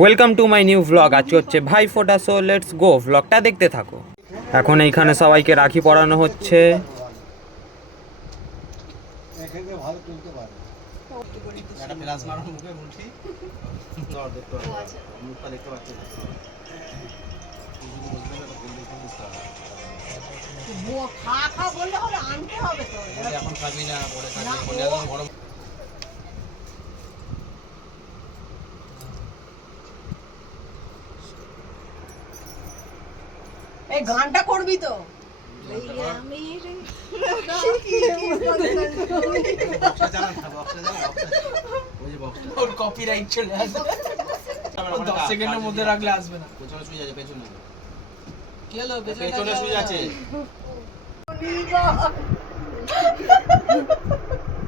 Welcome to my new vlog. আজকে হচ্ছে Bhaiphonta, so let's go, ভ্লগটা দেখতে থাকো। এখন এইখানে সবাইকে রাখি পরানো হচ্ছে। এই গানটা করবি তো? কপিরাইট চলে আসবে 10 সেকেন্ডের মধ্যে রাখলে আসবে না। পেছনে শুয়ে যাচ্ছে, পেছনে কি হলো? পেছনে শুয়ে যাচ্ছে,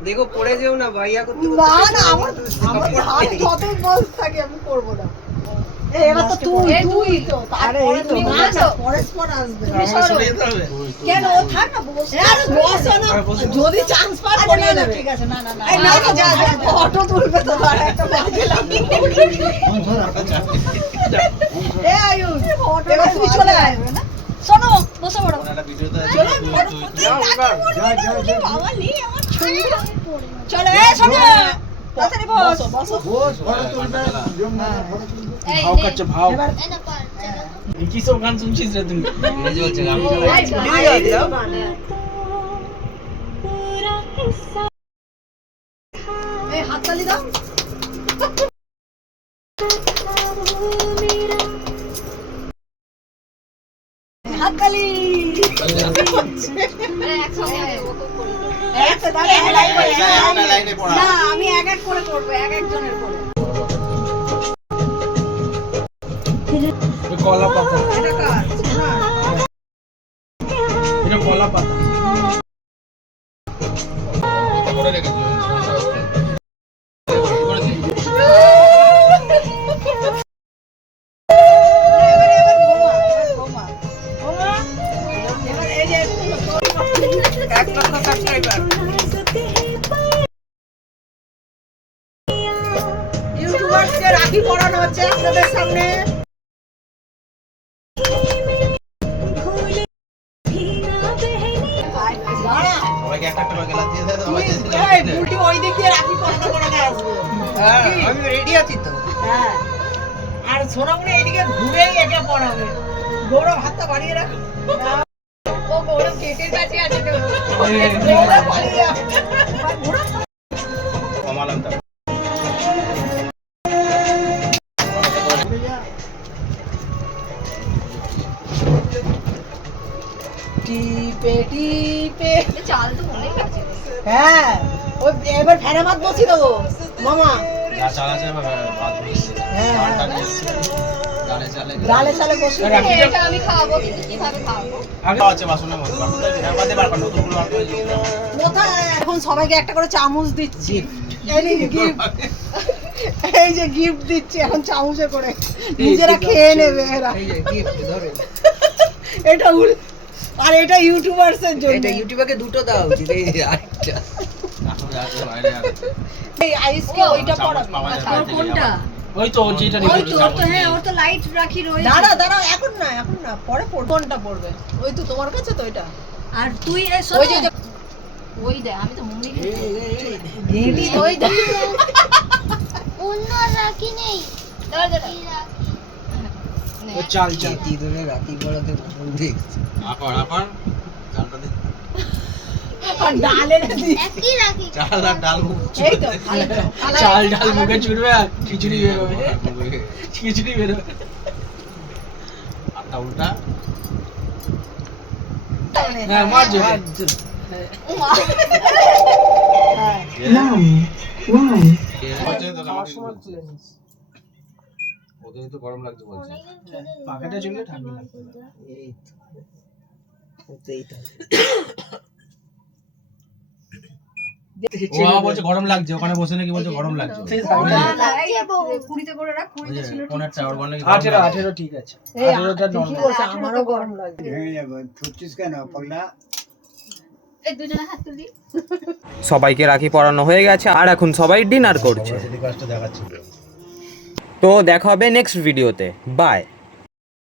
দেখো পড়ে যেও না, ভাইয়া করতে না না, আমার হাত যতই বস থাকে আমি করব না। এবার তো তুই তো তারপরে তো না না পরস্পর আসবে। তুমি সরে যেতে হবে। কেন ও থাক না, বস। আরে বস না, যদি চান্স পায় করে দেবে। ঠিক আছে, না না না, এই না না, যা যা, ফটো তুলবে তো আর একটা বাজে লাগবে। এ আয়ুষ, এবার তুই চলে আয় না। শোনো, বসে পড়ো। একটা ভিডিওতে আছে, চলো, যা যা যা বাবা নি আমার ছবি চলো। এ শোনো, তাড়াতাড়ি বস বস বস ফটো তুলবে ফটো তুলবে ভাও কাটছে, ভাও কি সব গান শুনছিস রে তুই? এই চলছে, আমি এই হাততালি দাও। হাততালি না, আমি এক এক করে করবো, এক একজনের করে। কলা পাতা, এটা কার? না, এটা কলা পাতা করে রেখেছি। ইউটিউবারকে রাখি পরানো হচ্ছে আপনাদের সামনে। সবাইকে একটা করে গেলা দিয়ে দে, সবাই দিয়ে দিল। এই বুটি ওই দিক দিয়ে রাখি পরানো করে আসবে। হ্যাঁ আমি রেডি আছি তো। হ্যাঁ, আর সোনামণি এইদিকে ঘুরেই এটা পড়াবে। গৌরব হাতটা বাড়িয়ে রাখ। ও গৌরব গেটের কাছে আছে তো। গৌরব বাড়িয়ে রাখ। ঘোরা। কমালাম তা। টিপে টিপে চাল তো অনেক আছে। হ্যাঁ, ওই এবার ফেনা ভাত বসিয়ে দেবো মামা। যা চাল আছে ভাত বসিয়ে দে। হ্যাঁ, ডালটা নিয়ে এসেছি। ডালে চালে ডালে চালে বসিয়ে দেবো। এটা আমি খাওয়াবো, কিন্তু কিভাবে খাওয়াবো? আগে আছে বাসনের মধ্যে, বাসনটা বাদে বার কর, নতুনগুলো বার করে দিই। কোথায় এখন সবাইকে একটা করে চামচ দিচ্ছি। এই যে গিফট, এই যে গিফট দিচ্ছি এখন চামচে করে, নিজেরা খেয়ে নেবে এরা। এই যে গিফট ধরো, এটা আর এটা ইউটিউবারসের জন্য। এটা ইউটিউবে দুটো দাও উচিত, এই যে আরেকটা আসলে আছে বাইরে আছে। এই আইসকে ওইটা পড়াবে। পাওয়া যায় আচ্ছা, বাইরে ওর থেকে কোনটা? যাওয়া। ওই তো যেটা ওই নিয়ে তো ওর তো, হ্যাঁ, ওর তো লাইট রাখি রয়েছে। দাঁড়া দাঁড়া, এখন না এখন না, পরে পড়বে। কোনটা পড়বে? ওই তো তোমার কাছে তো এটা। আর তুই ওই যে ওই দে, আমি তো মুড়ি ঘেঁটি ওই দে। অন্য রাখি নেই। দাঁড়া দাঁড়া। ও চাল চাল কি ধরে রাতি পড়াতে দেখছি আপন আপন চালটা দে। আর ডালে দি। একই রাখি। চাল আর ডাল মুখ এই তো ভালো তো, ভালো। চাল ডাল মুখে ছুটবে আর খিচুড়ি বেরোবে, খিচুড়ি বেরোবে। আটা উল্টা, হ্যাঁ মার জোরে। হ্যাঁ। খাওয়ার সময় খুলে নিস। ওদের তো গরম লাগছে বলছে। পাখাটা চললে ঠান্ডা লাগবে না। এই তো ওতেই তো ও বাবা বলছে গরম লাগছে, ওখানে বসে নাকি বলছে গরম লাগছে। কুড়িতে করে রাখ, কুড়িতে ছিল। কোনটা ওর বলে নাকি 18 ঠিক আছে, এই 18টা ঠিকই বলছে, আমারও গরম লাগে। ছুটছিস কেন পাগলা? এই দুজনে হাত তুলি। সবাইকে রাখি পরানো হয়ে গেছে আর এখন সবাই ডিনার করছে। তো দেখা হবে নেক্সট ভিডিওতে। বাই।